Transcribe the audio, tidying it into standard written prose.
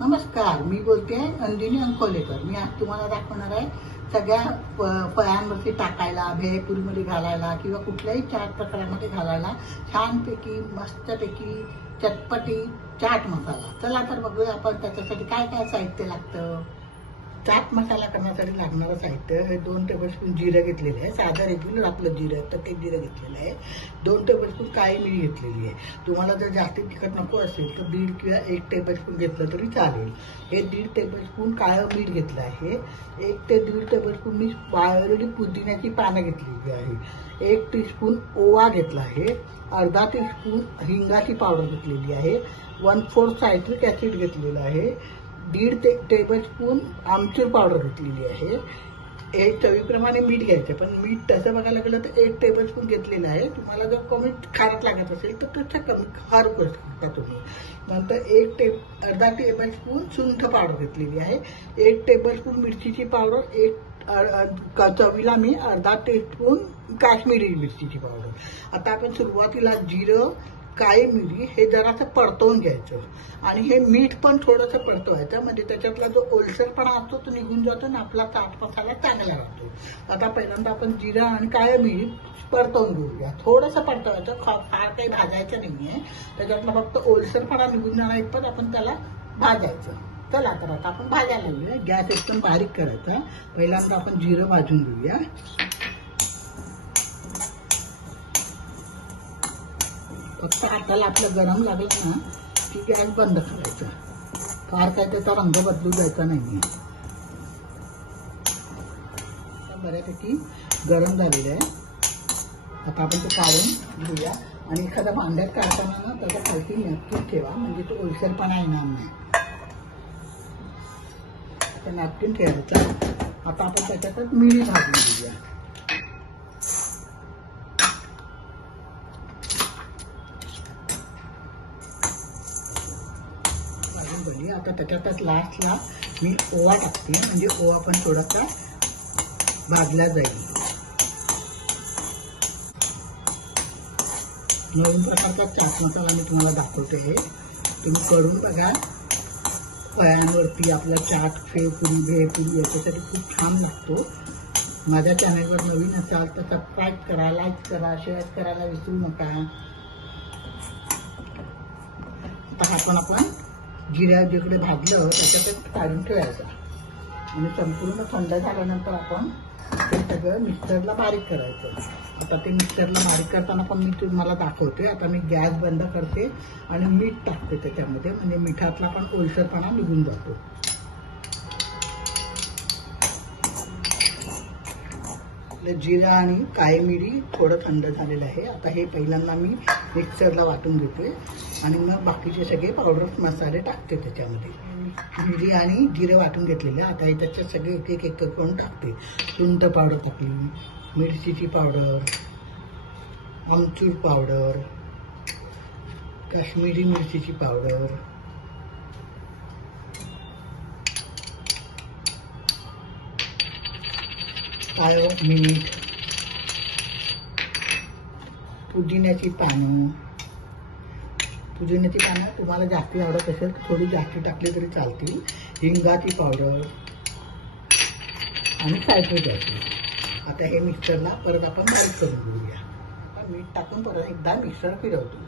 नमस्कार, मी बोलते नंदिनी अंकोलेकर। मी आज तुम्हाला दाखवणार आहे सगळ्या फळांवरती टाकायला, भेळपुरीमध्ये घालायला किंवा कुठल्याही चाट प्रकारामध्ये घालायला छानपैकी मस्तपैकी चटपटी चाट मसाला। चला तर बघूया आपण त्याच्यासाठी काय काय साहित्य लागतं। चाट मसाला करण्यासाठी लागणारं साहित्य हे 2 टेबलस्पून जिरं घेतलेलं आहे, साधं रेग्युलर आपलं जिरं तर ते जिरं घेतलेलं आहे। 2 टेबलस्पून काळी मिरी घेतलेली आहे। तुम्हाला जर जास्त तिखट नको असेल तर 1.5 किंवा 1 टेबलस्पून घेतलं तरी चालेल। हे 1.5 टेबलस्पून काळं मीठ घेतलं आहे। 1 ते 1.5 टेबलस्पून मी वाळलेली पुदिन्याची पानं घेतलेली आहे। 1 टीस्पून ओवा घेतला आहे। अर्धा टीस्पून हिंगाची पावडर घेतलेली आहे। 1/4 सायट्रिक ॲसिड घेतलेलं आहे। 1.5 टेबलस्पून आमचूर पावडर घेतलेली आहे। हे चवीप्रमाणे मीठ घ्यायचं, पण मीठ तसं बघायला गेलं तर 1 टेबलस्पून घेतलेलं आहे। तुम्हाला जर कमी खारट लागत असेल तर त्याच्या कमी खार करू शकता तुम्ही। नंतर अर्धा टेबलस्पून सुंठ पावडर घेतलेली आहे। 1 टेबलस्पून मिरचीची पावडर, चवीला मी अर्धा टीस्पून काश्मीरी मिरचीची पावडर। आता आपण सुरुवातीला जिरं, काळी मिरी हे जरासं परतवून घ्यायचं आणि हे मीठ पण थोडंसं परतवायचं, म्हणजे त्याच्यातला जो ओलसरपणा असतो तो निघून जातो आणि आपला चाट मसाला चांगला राहतो। आता पहिल्यांदा आपण जिरं आणि काळी मिरी परतवून घेऊया। थोडंसं परतवायचं, फार काही भाजायचं नाहीये, त्याच्यातला फक्त ओलसरपणा निघून जाणार इतपत आपण त्याला भाजायचं। चला तर आता आपण भाजायला घेऊया। गॅस एकदम बारीक करायचा। पहिल्यांदा आपण जिरं भाजून घेऊया। फक्त हाताला आपलं गरम लागलं ना की गॅस बंद करायचा, फार काय त्याचा रंग बदलू द्यायचा नाहीये। बऱ्यापैकी गरम झालेलं आहे। आता आपण ते काढून घेऊया आणि एखाद्या भांड्यात काढताना ना त्याच्या खालती नॅपकिन ठेवा, म्हणजे तो ओलसरपणा येणार नाही। आता नॅपकिन ठेवायचा। आता आपण त्याच्यातच मिरी भाजून घेऊया। आता त्याच्यातच लास्टला मी ओवा टाकते, म्हणजे ओवा पण थोडासा भाजला जाईल। नवीन प्रकारचा चाट मसाला मी तुम्हाला दाखवते आहे, तुम्ही करून बघा। फळांवरती आपला चाट, शेवपुरी, भेळपुरी याच्यासाठी खूप छान लागतो। माझ्या चॅनलवर नवीन असाल तर सबस्क्राईब करा, लाईक करा, शेअर करायला विसरू नका। आता आपण जिऱ्या जिकडे भाजलं त्याच्यातच काढून ठेवायचं आणि संपूर्ण थंड झाल्यानंतर आपण ते सगळं मिक्सरला बारीक करायचं। आता ते मिक्सरला बारीक करताना पण मी तुम्हाला दाखवते। आता मी गॅस बंद करते आणि मीठ टाकते त्याच्यामध्ये, म्हणजे मिठातला पण ओलसरपणा निघून जातो। जिरा आणि काळी मिरी थोडं थंड झालेलं आहे। आता हे पहिल्यांदा मी मिक्सरला वाटून घेते आणि मग बाकीचे सगळे पावडर मसाले टाकते त्याच्यामध्ये। मिरी आणि जिरं वाटून घेतलेले, आता त्याच्यात सगळे एक एक करून टाकते। सुंठ पावडर टाकली, मिरचीची पावडर, आमचूर पावडर, काश्मीरी मिरचीची पावडर, काळं मीठ, पुदिन्याची पानं। पुदिन्याची पानं तुम्हाला जास्ती आवडत असेल तर थोडी जास्ती टाकली तरी चालतील। हिंगाची पावडर आणि सायट्रिक ॲसिड। आता हे मिक्सरला परत आपण बारीक करून घेऊया। मीठ टाकून परत एकदा मिक्सर फिरवतो।